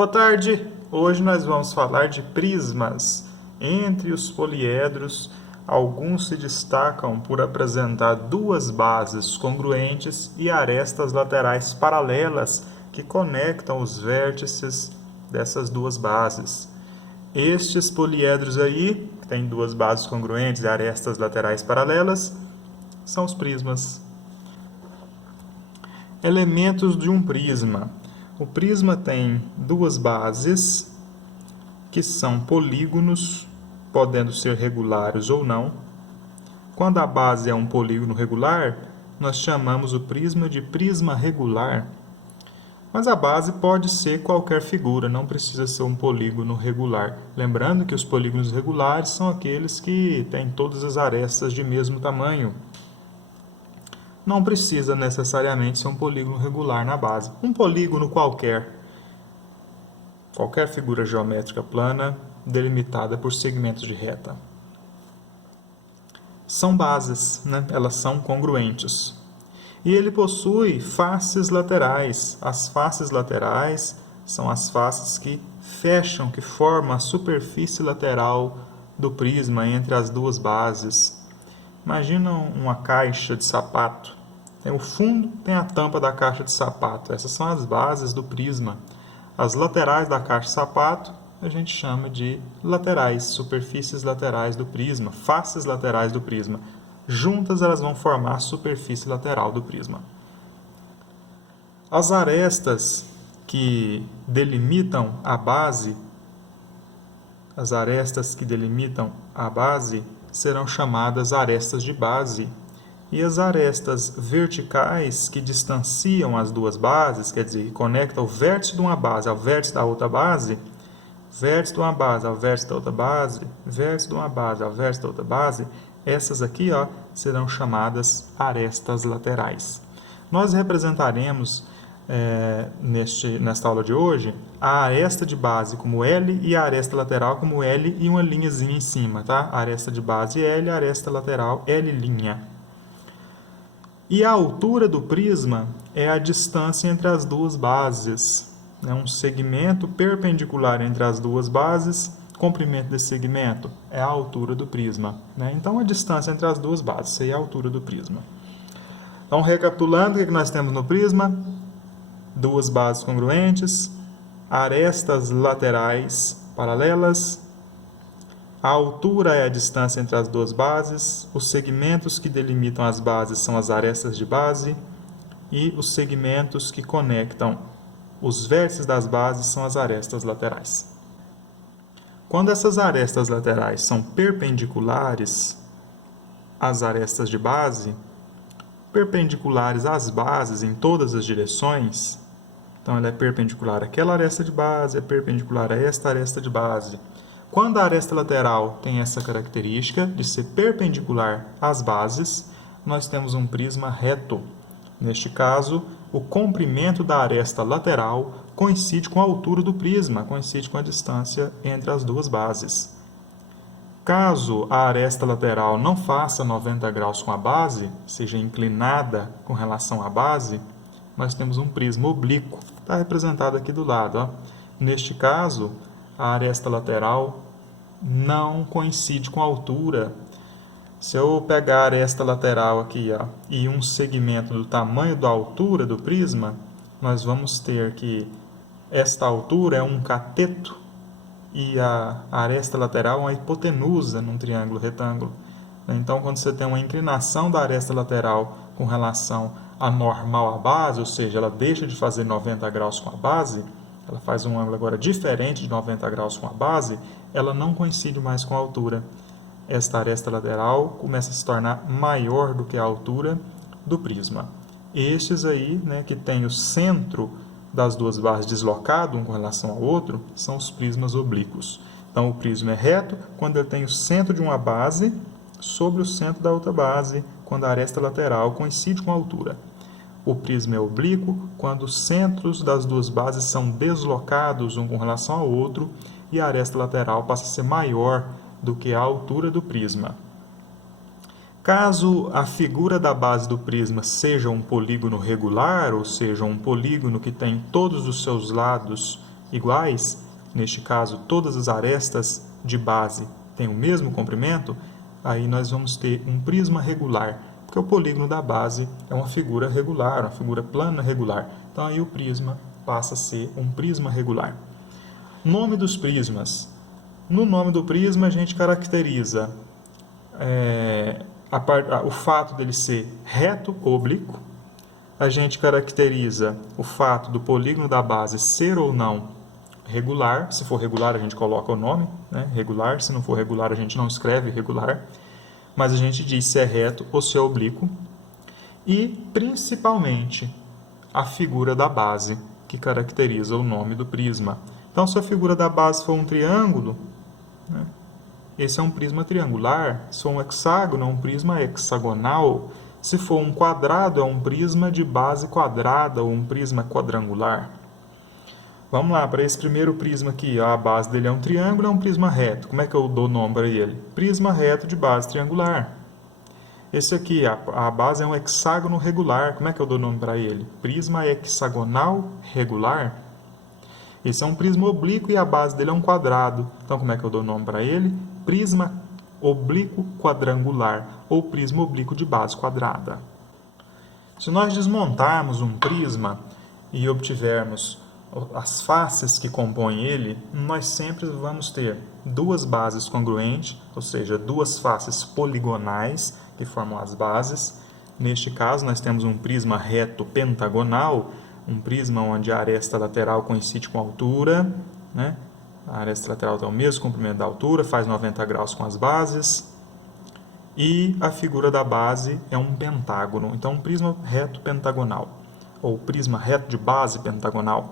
Boa tarde! Hoje nós vamos falar de prismas. Entre os poliedros, alguns se destacam por apresentar duas bases congruentes e arestas laterais paralelas que conectam os vértices dessas duas bases. Estes poliedros aí, que têm duas bases congruentes e arestas laterais paralelas, são os prismas. Elementos de um prisma. O prisma tem duas bases, que são polígonos, podendo ser regulares ou não. Quando a base é um polígono regular, nós chamamos o prisma de prisma regular. Mas a base pode ser qualquer figura, não precisa ser um polígono regular. Lembrando que os polígonos regulares são aqueles que têm todas as arestas de mesmo tamanho. Não precisa necessariamente ser um polígono regular na base. Um polígono qualquer figura geométrica plana delimitada por segmentos de reta. São bases, né? Elas são congruentes. E ele possui faces laterais. As faces laterais são as faces que fecham, que formam a superfície lateral do prisma entre as duas bases. Imagina uma caixa de sapato. Tem o fundo, tem a tampa da caixa de sapato. Essas são as bases do prisma. As laterais da caixa de sapato a gente chama de laterais, superfícies laterais do prisma, faces laterais do prisma. Juntas elas vão formar a superfície lateral do prisma. As arestas que delimitam a base, serão chamadas arestas de base. E as arestas verticais que distanciam as duas bases, quer dizer, que conectam o vértice de uma base ao vértice da outra base, vértice de uma base ao vértice da outra base, vértice de uma base ao vértice da outra base, essas aqui serão chamadas arestas laterais. Nós representaremos nesta aula de hoje a aresta de base como L e a aresta lateral como L e uma linhazinha em cima, tá? Aresta de base L, aresta lateral L'. E a altura do prisma é a distância entre as duas bases. É um segmento perpendicular entre as duas bases. Comprimento desse segmento é a altura do prisma. Então, a distância entre as duas bases seria a altura do prisma. Então, recapitulando, o que nós temos no prisma? Duas bases congruentes, arestas laterais paralelas. A altura é a distância entre as duas bases, os segmentos que delimitam as bases são as arestas de base e os segmentos que conectam os vértices das bases são as arestas laterais. Quando essas arestas laterais são perpendiculares às arestas de base, perpendiculares às bases em todas as direções, então ela é perpendicular àquela aresta de base, é perpendicular a esta aresta de base. Quando a aresta lateral tem essa característica de ser perpendicular às bases, nós temos um prisma reto. Neste caso, o comprimento da aresta lateral coincide com a altura do prisma, coincide com a distância entre as duas bases. Caso a aresta lateral não faça 90 graus com a base, seja inclinada com relação à base, nós temos um prisma oblíquo, está representado aqui do lado. Neste caso, a aresta lateral não coincide com a altura. Se eu pegar a aresta lateral aqui e um segmento do tamanho da altura do prisma, nós vamos ter que esta altura é um cateto e a aresta lateral é uma hipotenusa num triângulo retângulo. Então, quando você tem uma inclinação da aresta lateral com relação à normal à base, ou seja, ela deixa de fazer 90 graus com a base, ela faz um ângulo agora diferente de 90 graus com a base, ela não coincide mais com a altura. Esta aresta lateral começa a se tornar maior do que a altura do prisma. Estes aí, que tem o centro das duas bases deslocado um com relação ao outro, são os prismas oblíquos. Então, o prisma é reto quando ele tem o centro de uma base sobre o centro da outra base, quando a aresta lateral coincide com a altura. O prisma é oblíquo quando os centros das duas bases são deslocados um com relação ao outro e a aresta lateral passa a ser maior do que a altura do prisma. Caso a figura da base do prisma seja um polígono regular, ou seja, um polígono que tem todos os seus lados iguais, neste caso todas as arestas de base têm o mesmo comprimento, aí nós vamos ter um prisma regular, porque o polígono da base é uma figura regular, uma figura plana regular. Então aí o prisma passa a ser um prisma regular. Nome dos prismas. No nome do prisma a gente caracteriza o fato dele ser reto ou oblíquo. A gente caracteriza o fato do polígono da base ser ou não regular. Se for regular, a gente coloca o nome, né? Regular. Se não for regular, a gente não escreve regular. Mas a gente diz se é reto ou se é oblíquo. E, principalmente, a figura da base, que caracteriza o nome do prisma. Então, se a figura da base for um triângulo, né? Esse é um prisma triangular. Se for um hexágono, é um prisma hexagonal. Se for um quadrado, é um prisma de base quadrada ou um prisma quadrangular. Vamos lá, para esse primeiro prisma aqui, a base dele é um triângulo, é um prisma reto. Como é que eu dou nome para ele? Prisma reto de base triangular. Esse aqui, a base é um hexágono regular. Como é que eu dou nome para ele? Prisma hexagonal regular. Esse é um prisma oblíquo e a base dele é um quadrado. Então, como é que eu dou nome para ele? Prisma oblíquo quadrangular ou prisma oblíquo de base quadrada. Se nós desmontarmos um prisma e obtivermos as faces que compõem ele, nós sempre vamos ter duas bases congruentes, ou seja, duas faces poligonais que formam as bases. Neste caso, nós temos um prisma reto pentagonal, um prisma onde a aresta lateral coincide com a altura, né? A aresta lateral tem o mesmo comprimento da altura, faz 90 graus com as bases. E a figura da base é um pentágono. Então, um prisma reto pentagonal, ou prisma reto de base pentagonal.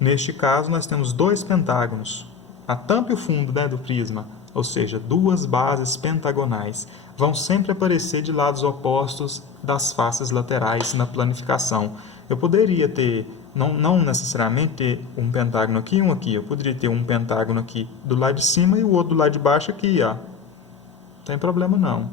Neste caso, nós temos dois pentágonos, a tampa e o fundo, né, do prisma, ou seja, duas bases pentagonais. Vão sempre aparecer de lados opostos das faces laterais na planificação. Eu poderia ter, não necessariamente ter um pentágono aqui e um aqui. Eu poderia ter um pentágono aqui do lado de cima e o outro do lado de baixo aqui, ó. Não tem problema não.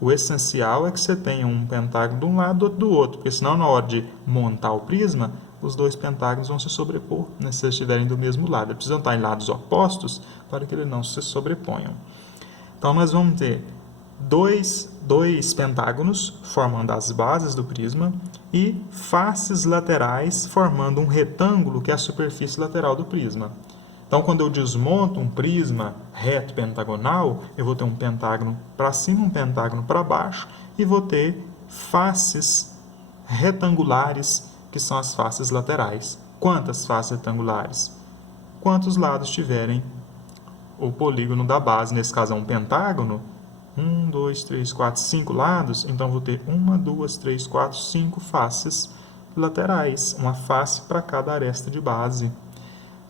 O essencial é que você tenha um pentágono de um lado e outro do outro, porque senão na hora de montar o prisma, os dois pentágonos vão se sobrepor, né, se eles estiverem do mesmo lado. Eles precisam estar em lados opostos para que eles não se sobreponham. Então, nós vamos ter dois pentágonos formando as bases do prisma e faces laterais formando um retângulo que é a superfície lateral do prisma. Então, quando eu desmonto um prisma reto pentagonal, eu vou ter um pentágono para cima, um pentágono para baixo e vou ter faces retangulares, que são as faces laterais. Quantas faces retangulares? Quantos lados tiverem o polígono da base, nesse caso é um pentágono, 1, 2, 3, 4, 5 lados, então vou ter 1, 2, 3, 4, 5 faces laterais, uma face para cada aresta de base.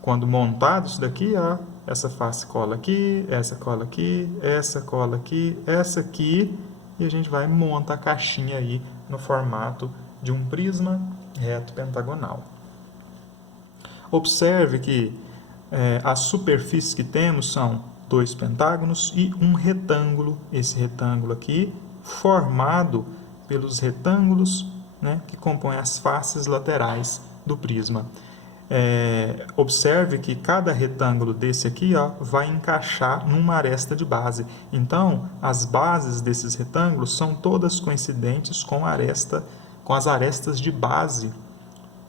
Quando montado isso daqui, ó, essa face cola aqui, essa cola aqui, essa cola aqui, essa aqui, e a gente vai montar a caixinha aí no formato de um prisma reto pentagonal. Observe que as superfícies que temos são dois pentágonos e um retângulo. Esse retângulo aqui formado pelos retângulos, né, que compõem as faces laterais do prisma. Observe que cada retângulo desse aqui, ó, vai encaixar numa aresta de base. Então, as bases desses retângulos são todas coincidentes com as arestas de base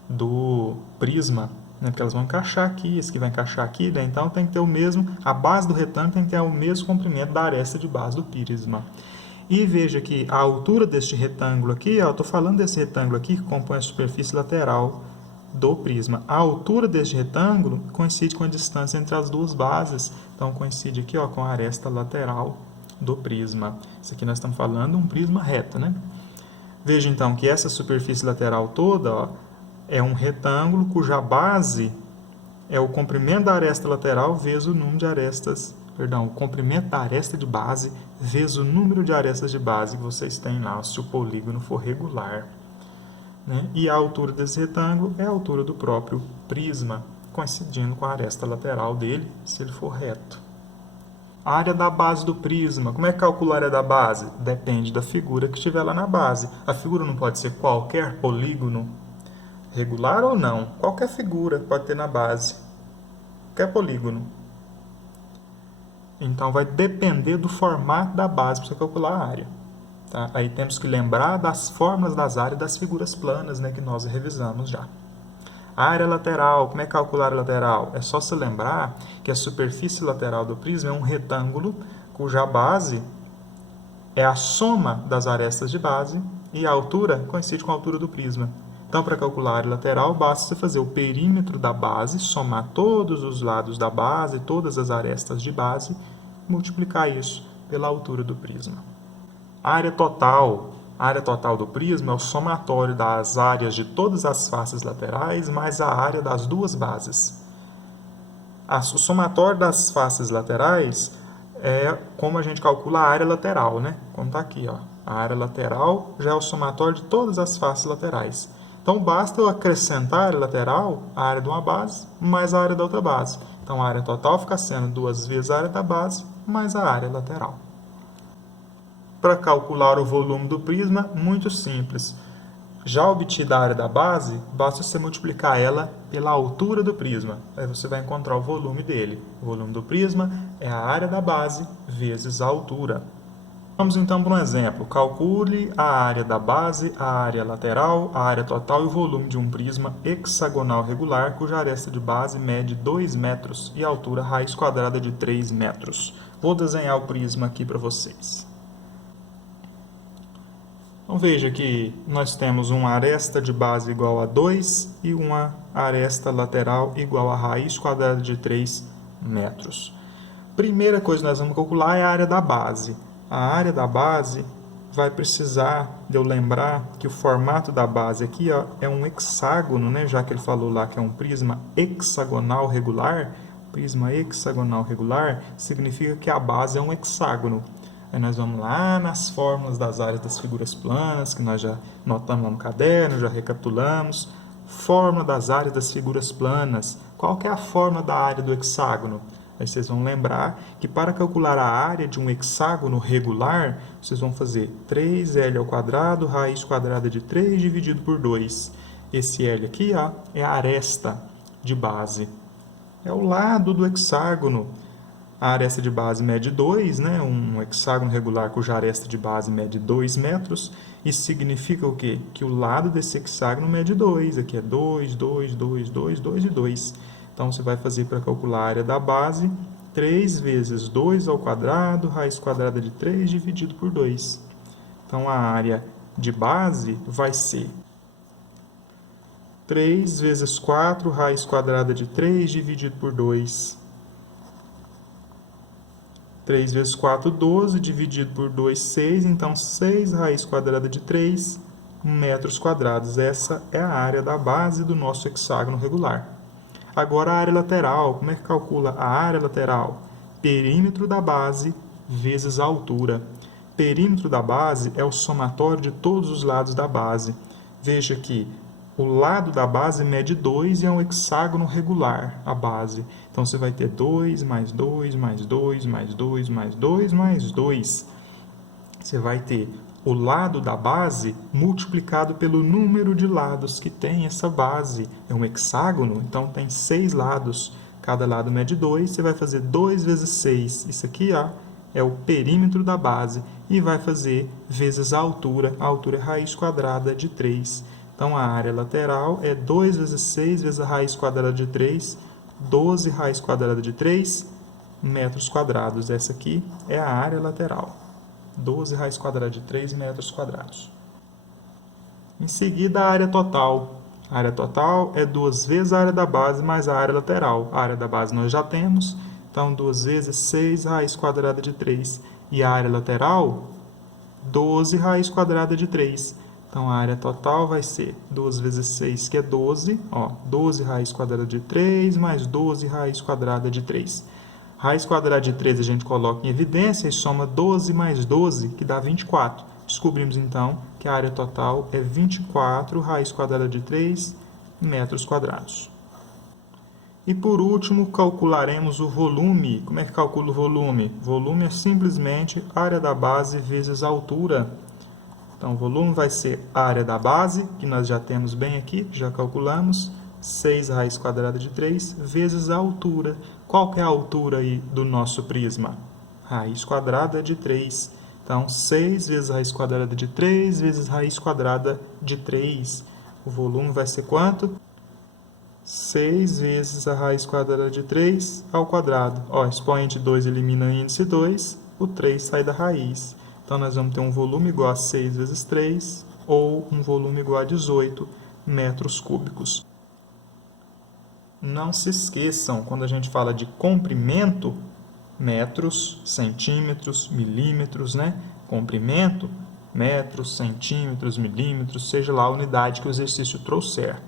do prisma, né? Porque elas vão encaixar aqui, esse aqui vai encaixar aqui, né? Então tem que ter o mesmo, a base do retângulo tem que ter o mesmo comprimento da aresta de base do prisma. E veja que a altura deste retângulo aqui, eu estou falando desse retângulo aqui que compõe a superfície lateral do prisma. A altura deste retângulo coincide com a distância entre as duas bases, então coincide aqui, ó, com a aresta lateral do prisma. Isso aqui nós estamos falando um prisma reto, né? Veja então que essa superfície lateral toda, ó, é um retângulo cuja base é o comprimento da aresta lateral vezes o número de arestas, o comprimento da aresta de base vezes o número de arestas de base que vocês têm lá, se o polígono for regular, né? E a altura desse retângulo é a altura do próprio prisma, coincidindo com a aresta lateral dele, se ele for reto. A área da base do prisma. Como é que calcula a área da base? Depende da figura que estiver lá na base. A figura não pode ser qualquer polígono, regular ou não. Qualquer figura pode ter na base. qualquer polígono. Então, vai depender do formato da base para você calcular a área. Tá? Aí temos que lembrar das fórmulas das áreas das figuras planas, né, que nós revisamos já. A área lateral, como é que calcular a área lateral? É só se lembrar que a superfície lateral do prisma é um retângulo cuja base é a soma das arestas de base e a altura coincide com a altura do prisma. Então, para calcular a área lateral, basta você fazer o perímetro da base, somar todos os lados da base, todas as arestas de base, multiplicar isso pela altura do prisma. A área total do prisma é o somatório das áreas de todas as faces laterais mais a área das duas bases. O somatório das faces laterais é como a gente calcula a área lateral, né? Como está aqui, ó. A área lateral já é o somatório de todas as faces laterais. Então, basta eu acrescentar a área lateral, a área de uma base, mais a área da outra base. Então, a área total fica sendo 2 vezes a área da base, mais a área lateral. Para calcular o volume do prisma, muito simples. Já obtida a área da base, basta você multiplicar ela pela altura do prisma. Aí você vai encontrar o volume dele. O volume do prisma é a área da base vezes a altura. Vamos então para um exemplo. Calcule a área da base, a área lateral, a área total e o volume de um prisma hexagonal regular cuja aresta de base mede 2 metros e a altura raiz quadrada de 3 metros. Vou desenhar o prisma aqui para vocês. Então veja que nós temos uma aresta de base igual a 2 e uma aresta lateral igual a raiz quadrada de 3 metros. Primeira coisa que nós vamos calcular é a área da base. A área da base vai precisar de eu lembrar que o formato da base aqui, ó, é um hexágono, né? Já que ele falou lá que é um prisma hexagonal regular. Prisma hexagonal regular significa que a base é um hexágono. Aí nós vamos lá nas fórmulas das áreas das figuras planas, que nós já notamos lá no caderno, já recapitulamos. Fórmula das áreas das figuras planas. Qual que é a fórmula da área do hexágono? Aí vocês vão lembrar que para calcular a área de um hexágono regular, vocês vão fazer 3L ao quadrado, raiz quadrada de 3 dividido por 2. Esse L aqui, ó, é a aresta de base. É o lado do hexágono. A aresta de base mede 2, né? Um hexágono regular cuja aresta de base mede 2 metros. Isso significa o quê? Que o lado desse hexágono mede 2. Aqui é 2, 2, 2, 2, 2 e 2. Então, você vai fazer para calcular a área da base 3 vezes 2 ao quadrado, raiz quadrada de 3 dividido por 2. Então, a área de base vai ser 3 vezes 4, raiz quadrada de 3 dividido por 2. 3 vezes 4, 12, dividido por 2, 6. Então, 6 raiz quadrada de 3 metros quadrados. Essa é a área da base do nosso hexágono regular. Agora, a área lateral. Como é que calcula a área lateral? Perímetro da base vezes a altura. Perímetro da base é o somatório de todos os lados da base. Veja que o lado da base mede 2 e é um hexágono regular, a base. Então, você vai ter 2 mais 2 mais 2 mais 2 mais 2 mais 2. Você vai ter o lado da base multiplicado pelo número de lados que tem essa base. É um hexágono, então tem 6 lados. Cada lado mede 2, você vai fazer 2 vezes 6. Isso aqui, ó, é o perímetro da base. E vai fazer vezes a altura. A altura é raiz quadrada de 3. Então, a área lateral é 2 vezes 6 vezes a raiz quadrada de 3. 12 raiz quadrada de 3 metros quadrados. Essa aqui é a área lateral. 12 raiz quadrada de 3 metros quadrados. Em seguida, a área total. A área total é 2 vezes a área da base mais a área lateral. A área da base nós já temos, então 2 vezes 6 raiz quadrada de 3. E a área lateral, 12 raiz quadrada de 3. Então, a área total vai ser 2 vezes 6, que é 12. Ó, 12 raiz quadrada de 3 mais 12 raiz quadrada de 3. Raiz quadrada de 3 a gente coloca em evidência e soma 12 mais 12, que dá 24. Descobrimos, então, que a área total é 24 raiz quadrada de 3 metros quadrados. E, por último, calcularemos o volume. Como é que calcula o volume? Volume é simplesmente área da base vezes a altura. Então, o volume vai ser a área da base, que nós já temos bem aqui, já calculamos, 6 raiz quadrada de 3 vezes a altura. Qual que é a altura aí do nosso prisma? Raiz quadrada de 3. Então, 6 vezes raiz quadrada de 3 vezes raiz quadrada de 3. O volume vai ser quanto? 6 vezes a raiz quadrada de 3 ao quadrado. Ó, expoente 2 elimina índice 2, o 3 sai da raiz. Então, nós vamos ter um volume igual a 6 vezes 3, ou um volume igual a 18 metros cúbicos. Não se esqueçam, quando a gente fala de comprimento, metros, centímetros, milímetros, né? Comprimento, metros, centímetros, milímetros, seja lá a unidade que o exercício trouxer.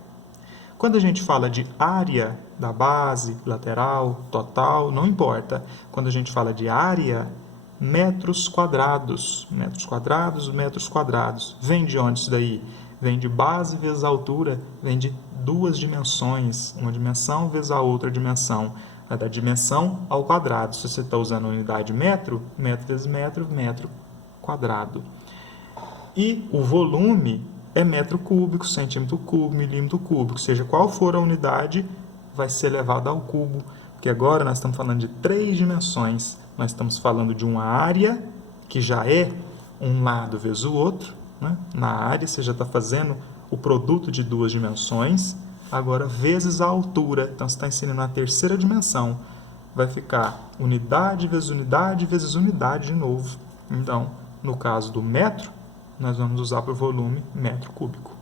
Quando a gente fala de área da base, lateral, total, não importa. Quando a gente fala de área, metros quadrados. Metros quadrados, metros quadrados. Vem de onde isso daí? Vem de base vezes altura, vem de duas dimensões. Uma dimensão vezes a outra dimensão. É da dimensão ao quadrado. Se você está usando a unidade metro, metro vezes metro, metro quadrado. E o volume é metro cúbico, centímetro cúbico, milímetro cúbico. Seja qual for a unidade, vai ser elevado ao cubo. Porque agora nós estamos falando de 3 dimensões. Nós estamos falando de uma área, que já é um lado vezes o outro. Né? Na área, você já está fazendo o produto de 2 dimensões. Agora, vezes a altura. Então, você está ensinando a terceira dimensão. Vai ficar unidade vezes unidade de novo. Então, no caso do metro, nós vamos usar para o volume metro cúbico.